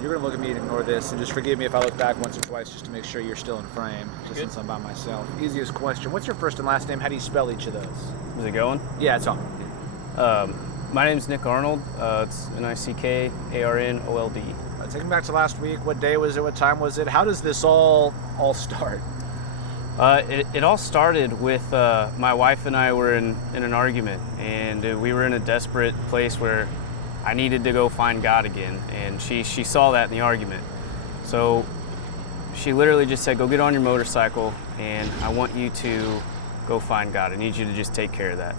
You're going to look at me and ignore this, and just forgive me if I look back once or twice just to make sure you're still in frame, just since I'm by myself. Easiest question. What's your first and last name? How do you spell each of those? Is it going? Yeah, it's on. My name's Nick Arnold. It's Nickarnold. Take me back to last week. What day was it? What time was it? How does this all start? It all started with my wife and I were in an argument, and we were in a desperate place where I needed to go find God again, and she saw that in the argument. So she literally just said, go get on your motorcycle, and I want you to go find God. I need you to just take care of that.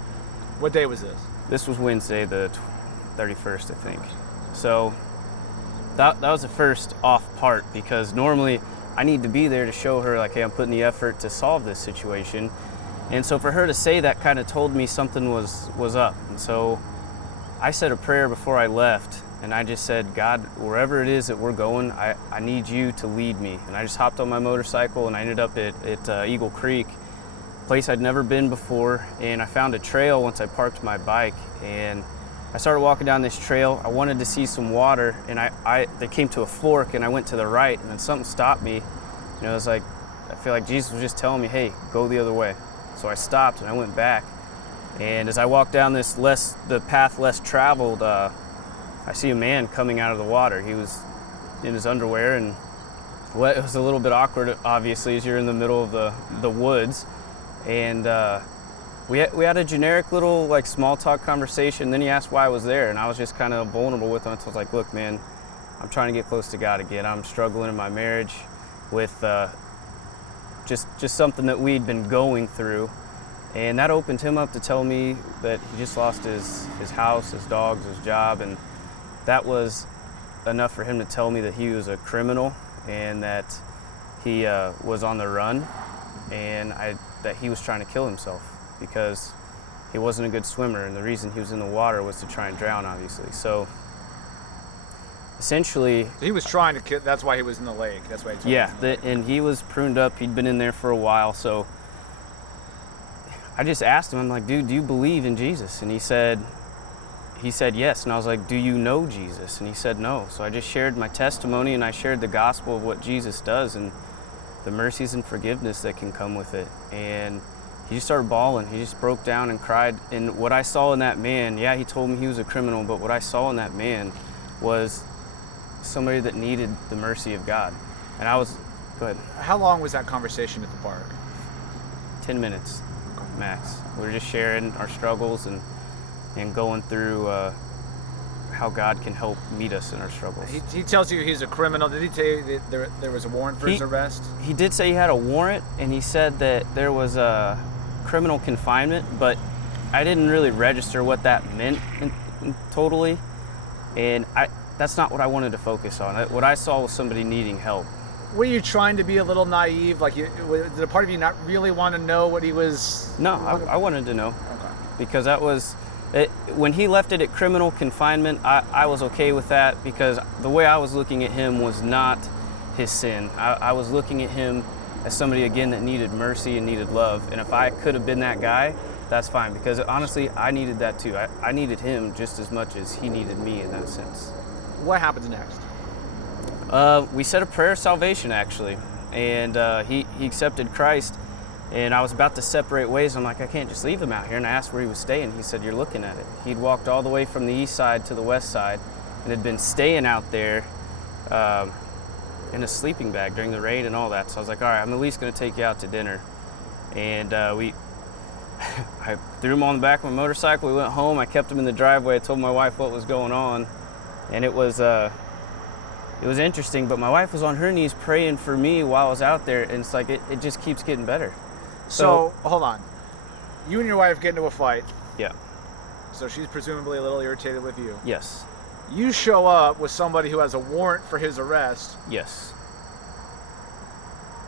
What day was this? This was Wednesday, the 31st, I think. So that was the first off part, because normally I need to be there to show her, like, hey, I'm putting the effort to solve this situation. And so for her to say that kind of told me something was up. And so I said a prayer before I left, and I just said, God, wherever it is that we're going, I need you to lead me. And I just hopped on my motorcycle, and I ended up at Eagle Creek, a place I'd never been before, and I found a trail once I parked my bike, and I started walking down this trail. I wanted to see some water, and they came to a fork, and I went to the right, and then something stopped me. You know, it was like, I feel like Jesus was just telling me, hey, go the other way. So I stopped, and I went back. And as I walked down the path less traveled, I see a man coming out of the water. He was in his underwear, and it was a little bit awkward, obviously, as you're in the middle of the woods. And we had a generic little, like, small talk conversation. Then he asked why I was there, and I was just kind of vulnerable with him. So I was like, look, man, I'm trying to get close to God again. I'm struggling in my marriage with just something that we'd been going through. And that opened him up to tell me that he just lost his house, his dogs, his job, and that was enough for him to tell me that he was a criminal and that he was on the run, and that he was trying to kill himself because he wasn't a good swimmer, and the reason he was in the water was to try and drown, obviously. So essentially, he was trying to kill. That's why he was in the lake. That's why he told yeah, and he was pruned up. He'd been in there for a while, so I just asked him, I'm like, dude, do you believe in Jesus? And he said yes. And I was like, do you know Jesus? And he said no. So I just shared my testimony, and I shared the gospel of what Jesus does and the mercies and forgiveness that can come with it. And he just started bawling. He just broke down and cried. And what I saw in that man, yeah, he told me he was a criminal, but what I saw in that man was somebody that needed the mercy of God. And go ahead. How long was that conversation at the park? 10 minutes. Max. We were just sharing our struggles and going through how God can help meet us in our struggles. He tells you he's a criminal. Did he tell you that there was a warrant for his arrest? He did say he had a warrant, and he said that there was a criminal confinement, but I didn't really register what that meant totally, and that's not what I wanted to focus on. What I saw was somebody needing help. Were you trying to be a little naive? Like, did a part of you not really want to know what he was? No, I wanted to know. Okay. Because that was, when he left it at criminal confinement, I was okay with that, because the way I was looking at him was not his sin. I was looking at him as somebody, again, that needed mercy and needed love. And if I could have been that guy, that's fine, because honestly, I needed that too. I needed him just as much as he needed me in that sense. What happens next? We said a prayer of salvation, actually, and he accepted Christ, and I was about to separate ways. I'm like, I can't just leave him out here, and I asked where he was staying. He said, you're looking at it. He'd walked all the way from the east side to the west side and had been staying out there in a sleeping bag during the rain and all that. So I was like, all right, I'm at least going to take you out to dinner. And I threw him on the back of my motorcycle. We went home. I kept him in the driveway. I told my wife what was going on, and it was interesting, but my wife was on her knees praying for me while I was out there, and it's like it just keeps getting better. So hold on. You and your wife get into a fight. Yeah. So she's presumably a little irritated with you. Yes. You show up with somebody who has a warrant for his arrest. Yes.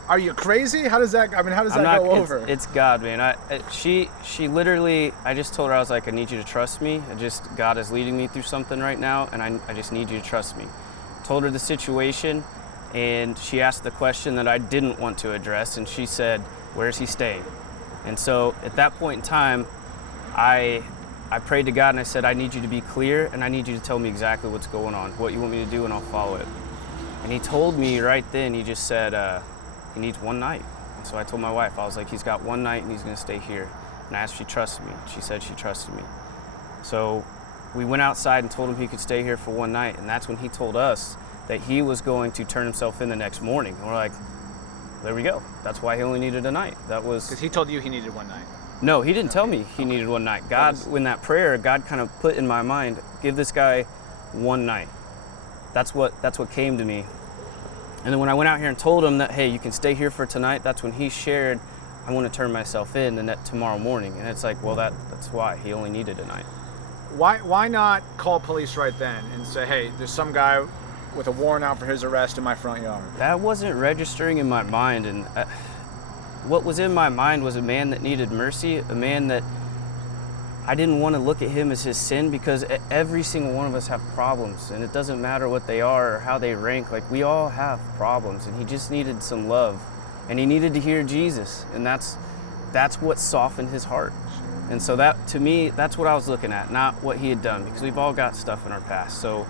Are you crazy? How does that go over? It's God, man. She literally, I just told her, I was like, I need you to trust me. God is leading me through something right now, and I just need you to trust me. Told her the situation, and she asked the question that I didn't want to address, and she said, where's he staying? And so at that point in time, I prayed to God, and I said, I need you to be clear, and I need you to tell me exactly what's going on, what you want me to do, and I'll follow it. And he told me right then, he just said, he needs one night. And so I told my wife, I was like, he's got one night and he's gonna stay here. And I asked if she trusted me. She said she trusted me. So we went outside and told him he could stay here for one night. And that's when he told us that he was going to turn himself in the next morning. And we're like, there we go. That's why he only needed a night. That was... Because he told you he needed one night. No, he didn't tell me he needed one night. God, in that prayer, God kind of put in my mind, give this guy one night. That's what came to me. And then when I went out here and told him that, hey, you can stay here for tonight, that's when he shared, I want to turn myself in tomorrow morning. And it's like, well, that's why. He only needed a night. Why not call police right then and say, hey, there's some guy with a warrant out for his arrest in my front yard? That wasn't registering in my mind. And what was in my mind was a man that needed mercy, a man that I didn't want to look at him as his sin, because every single one of us have problems, and it doesn't matter what they are or how they rank. Like, we all have problems, and he just needed some love, and he needed to hear Jesus, and that's what softened his heart. And so that, to me, that's what I was looking at, not what he had done, because we've all got stuff in our past. So,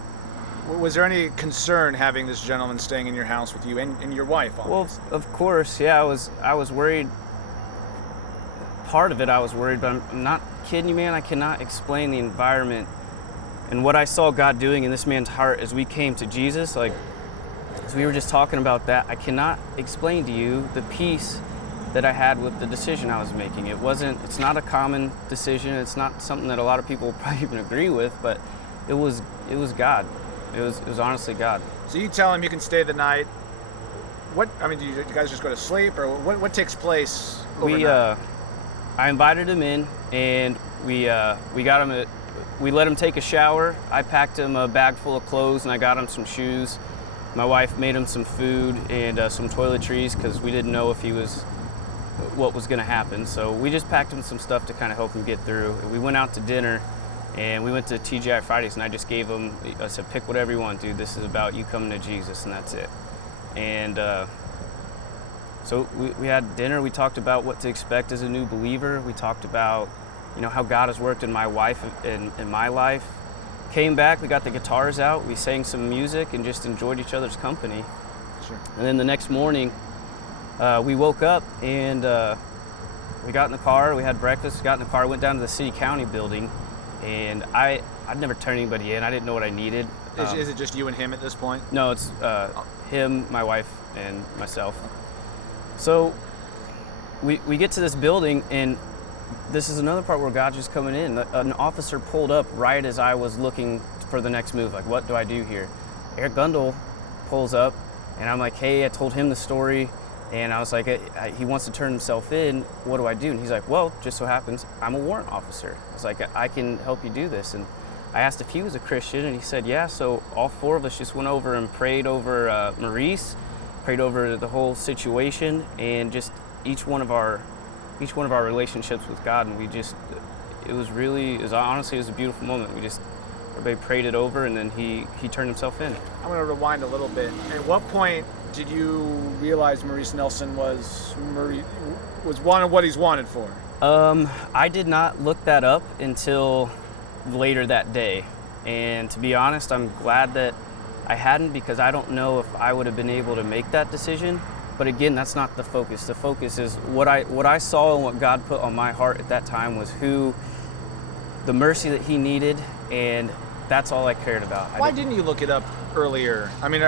was there any concern having this gentleman staying in your house with you and your wife? Obviously? Well, of course, yeah, I was worried. Part of it, I was worried, but I'm not kidding you, man. I cannot explain the environment and what I saw God doing in this man's heart as we came to Jesus. Like, as we were just talking about that, I cannot explain to you the peace that I had with the decision I was making. It's not a common decision. It's not something that a lot of people will probably even agree with, but it was God. It was honestly God. So you tell him you can stay the night. Do you guys just go to sleep, or what takes place overnight? I invited him in, and we got him we let him take a shower. I packed him a bag full of clothes, and I got him some shoes. My wife made him some food and some toiletries, because we didn't know what was going to happen. So we just packed him some stuff to kind of help him get through. We went out to dinner, and we went to TGI Fridays, and I just gave him, I said, pick whatever you want, dude. This is about you coming to Jesus, and that's it. And so we had dinner. We talked about what to expect as a new believer. We talked about, how God has worked in my wife and in my life. Came back, we got the guitars out, we sang some music and just enjoyed each other's company. Sure. And then the next morning, we woke up and we got in the car, we had breakfast, got in the car, went down to the city-county building, and I'd never turned anybody in. I didn't know what I needed. Is it just you and him at this point? No, it's him, my wife, and myself. So we get to this building, and this is another part where God's just coming in. An officer pulled up right as I was looking for the next move. Like, what do I do here? Eric Gundel pulls up, and I'm like, hey, I told him the story, and I was like, he wants to turn himself in. What do I do? And he's like, well, just so happens I'm a warrant officer. I was like, I can help you do this. And I asked if he was a Christian, and he said, yeah. So all four of us just went over and prayed over Maurice, prayed over the whole situation, and just each one of our relationships with God. And it was a beautiful moment. Everybody prayed it over, and then he turned himself in. I'm going to rewind a little bit. At what point did you realize Maurice Nelson was wanted what he's wanted for? I did not look that up until later that day. And to be honest, I'm glad that I hadn't, because I don't know if I would have been able to make that decision. But again, that's not the focus. The focus is what I saw and what God put on my heart at that time was the mercy that he needed, and that's all I cared about. Why didn't you look it up earlier? I mean,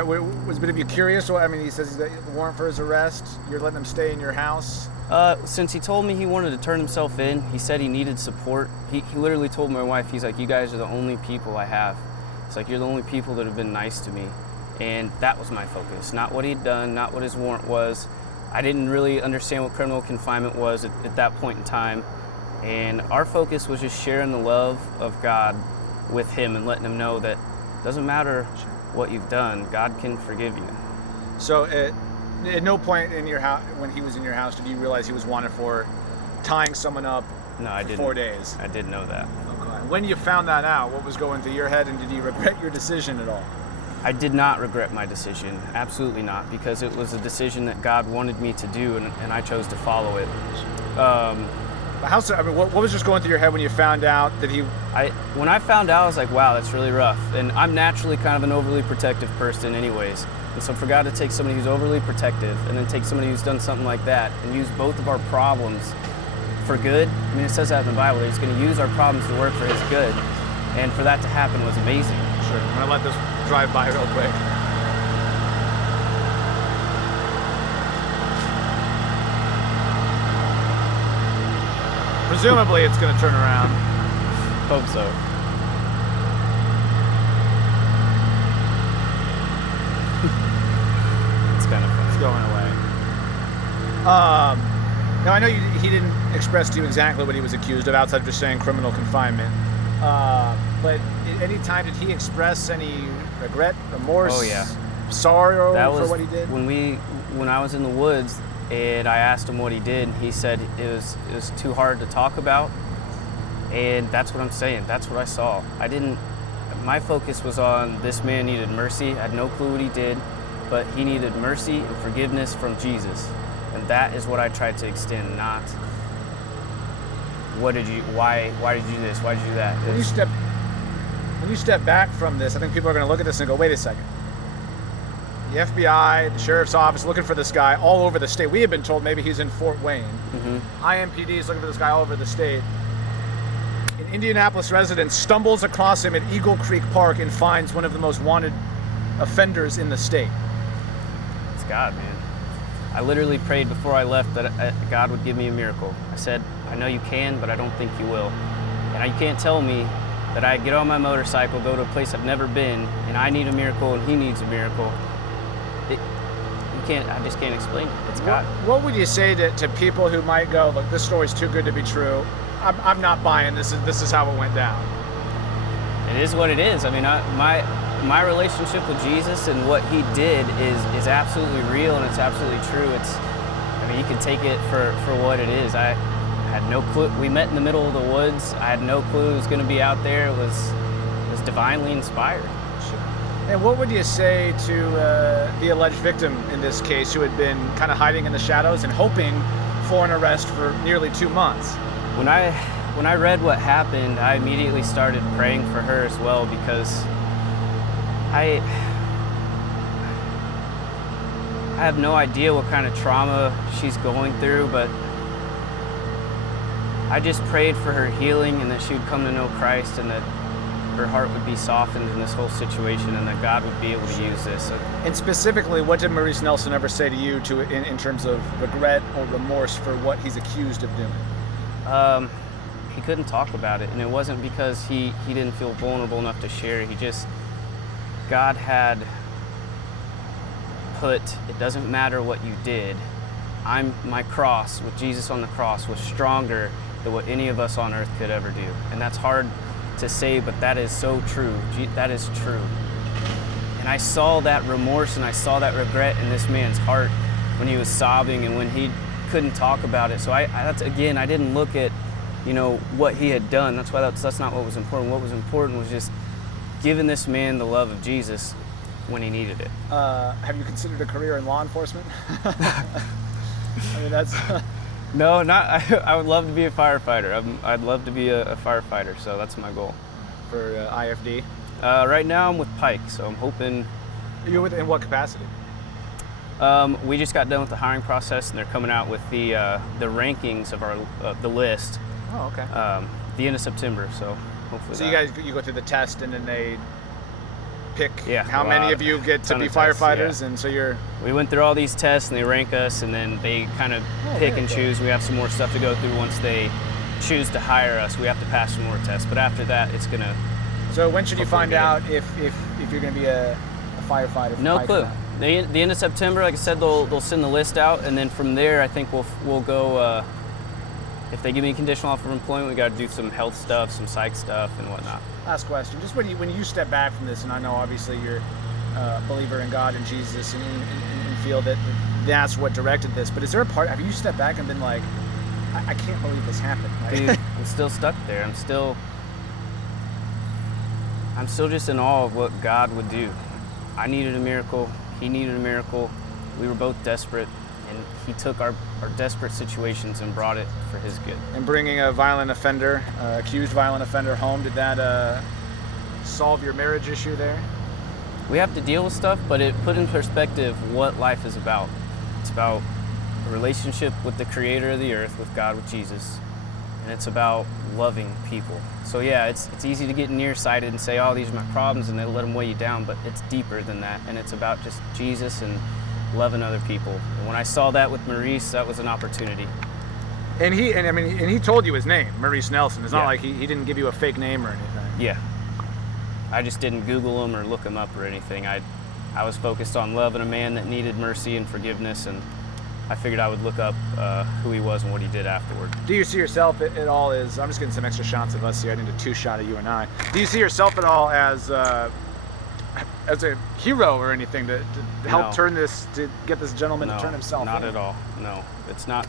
was a bit of you curious? He says he's got a warrant for his arrest. You're letting him stay in your house? Since he told me he wanted to turn himself in, he said he needed support. He literally told my wife, he's like, you guys are the only people I have. It's like, you're the only people that have been nice to me. And that was my focus, not what he'd done, not what his warrant was. I didn't really understand what criminal confinement was at that point in time. And our focus was just sharing the love of God with him and letting him know that it doesn't matter what you've done, God can forgive you. So at no point in your house, when he was in your house, did you realize he was wanted for tying someone up for 4 days? I didn't know that. Okay. When you found that out, what was going through your head, and did you regret your decision at all? I did not regret my decision, absolutely not, because it was a decision that God wanted me to do, and I chose to follow it. What was just going through your head when you found out that he? When I found out, I was like, wow, that's really rough. And I'm naturally kind of an overly protective person anyways. And so for God to take somebody who's overly protective and then take somebody who's done something like that and use both of our problems for good, I mean, it says that in the Bible, that he's going to use our problems to work for his good. And for that to happen was amazing. Sure. I'm going to let this drive by real quick. Presumably it's going to turn around. Hope so. It's kind of funny. It's going away. Now I know he didn't express to you exactly what he was accused of outside of just saying criminal confinement. But at any time did he express any regret, remorse, oh, yeah. sorrow that for was what he did? When I was in the woods and I asked him what he did, he said it was too hard to talk about. And that's what I'm saying. That's what I saw. My focus was on this man needed mercy. I had no clue what he did, but he needed mercy and forgiveness from Jesus. And that is what I tried to extend, not why did you do this? Why did you do that? When you step back from this, I think people are going to look at this and go, wait a second. The FBI, the sheriff's office, looking for this guy all over the state. We had been told maybe he's in Fort Wayne. Mm-hmm. IMPD is looking for this guy all over the state. An Indianapolis resident stumbles across him at Eagle Creek Park and finds one of the most wanted offenders in the state. It's God, man. I literally prayed before I left that God would give me a miracle. I said, I know you can, but I don't think you will. And you can't tell me that I get on my motorcycle, go to a place I've never been, and I need a miracle and he needs a miracle. I just can't explain it. It's God. What would you say to people who might go, look, this story's too good to be true. I'm not buying this. This is how it went down. It is what it is. I mean, my relationship with Jesus and what he did is absolutely real and it's absolutely true. You can take it for what it is. I had no clue. We met in the middle of the woods. I had no clue it was going to be out there. It was divinely inspired. And what would you say to the alleged victim in this case, who had been kind of hiding in the shadows and hoping for an arrest for nearly 2 months? When I read what happened, I immediately started praying for her as well, because I have no idea what kind of trauma she's going through, but I just prayed for her healing and that she would come to know Christ and that her heart would be softened in this whole situation and that God would be able to use this. And specifically, what did Maurice Nelson ever say to you in terms of regret or remorse for what he's accused of doing? He couldn't talk about it, and it wasn't because he didn't feel vulnerable enough to share. God had put, it doesn't matter what you did. My cross with Jesus on the cross was stronger than what any of us on earth could ever do. And that's hard to say, but that is so true. That is true. And I saw that remorse and I saw that regret in this man's heart when he was sobbing and when he couldn't talk about it. So I didn't look at, what he had done. That's why that's not what was important. What was important was just giving this man the love of Jesus when he needed it. Have you considered a career in law enforcement? That's... No, not. I would love to be a firefighter. I'd love to be a firefighter, so that's my goal. For IFD? Right now I'm with Pike, so I'm hoping... You're in what capacity? We just got done with the hiring process, and they're coming out with the rankings of the list. Oh, okay. The end of September, so hopefully. So you go through the test, and then they pick how wow, many of you get to be firefighters, tests, and so you're... We went through all these tests, and they rank us, and then they kind of pick and choose. We have some more stuff to go through once they choose to hire us. We have to pass some more tests, but after that, it's gonna... So when should you find out if you're gonna be a firefighter? No clue. The end of September, like I said, they'll send the list out, and then from there, I think we'll go. If they give me a conditional offer of employment, we got to do some health stuff, some psych stuff, and whatnot. Last question: just when you step back from this, and I know obviously you're a believer in God and Jesus, and feel that that's what directed this, but is there a part? Have you stepped back and been like, I can't believe this happened? Dude, I'm still stuck there. I'm still just in awe of what God would do. I needed a miracle. He needed a miracle. We were both desperate, and he took our desperate situations and brought it for his good. And bringing a violent offender, accused violent offender home, did that solve your marriage issue there? We have to deal with stuff, but it put in perspective what life is about. It's about a relationship with the creator of the earth, with God, with Jesus, and it's about loving people. So yeah, it's easy to get nearsighted and say, oh, these are my problems, and they let them weigh you down, but it's deeper than that, and it's about just Jesus and loving other people. And when I saw that with Maurice, that was an opportunity. And he told you his name, Maurice Nelson. It's not Yeah. like he didn't give you a fake name or anything. Yeah. I just didn't Google him or look him up or anything. I was focused on loving a man that needed mercy and forgiveness, and I figured I would look up who he was and what he did afterward. Do you see yourself at all as, I'm just getting some extra shots of us here, I need a 2-shot of you and I. Do you see yourself at all as a hero or anything to help No. turn this, to get this gentleman No, to turn himself not in? at all. No, it's not.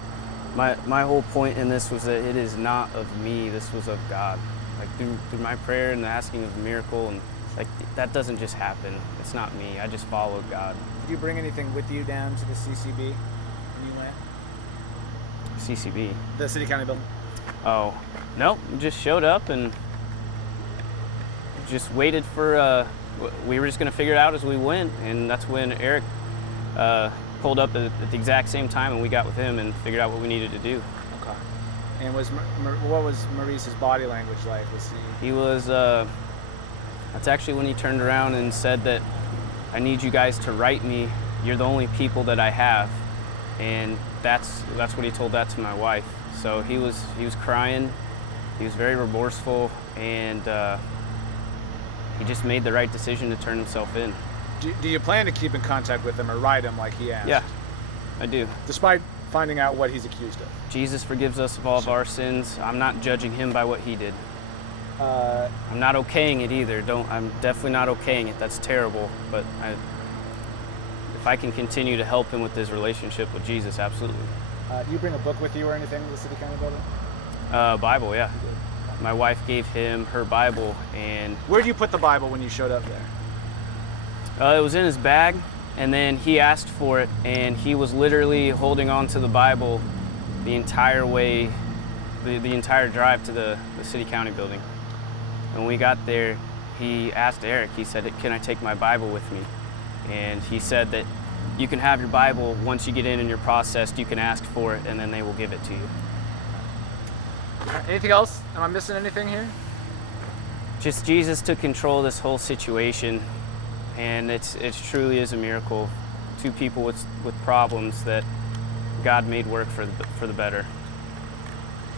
My whole point in this was that it is not of me. This was of God. Like through my prayer and the asking of the miracle, and like that doesn't just happen. It's not me. I just followed God. Did you bring anything with you down to the CCB when you went? CCB. The City County building? Oh, no, just showed up and just waited for, we were just going to figure it out as we went, and that's when Eric pulled up at the exact same time, and we got with him and figured out what we needed to do. Okay. And what was Maurice's body language like? Was he? He was, that's actually when he turned around and said that, I need you guys to write me, you're the only people that I have, and that's what he told that to my wife. So he was crying, he was very remorseful, and he just made the right decision to turn himself in. Do you plan to keep in contact with him or write him like he asked? Yeah, I do. Despite finding out what he's accused of? Jesus forgives us of all of our sins. I'm not judging him by what he did. I'm not okaying it either. I'm definitely not okaying it. That's terrible. But if I can continue to help him with his relationship with Jesus, absolutely. Do you bring a book with you or anything to the City County building? Bible, yeah. My wife gave him her Bible, and Where'd you put the Bible when you showed up there? it was in his bag, and then he asked for it, and he was literally holding on to the Bible the entire way, the entire drive to the City County building. When we got there, he asked Eric, he said, can I take my Bible with me? And he said that you can have your Bible once you get in and you're processed, you can ask for it, and then they will give it to you. Anything else? Am I missing anything here? Just Jesus took control of this whole situation, and it truly is a miracle. Two people with problems that God made work for the better.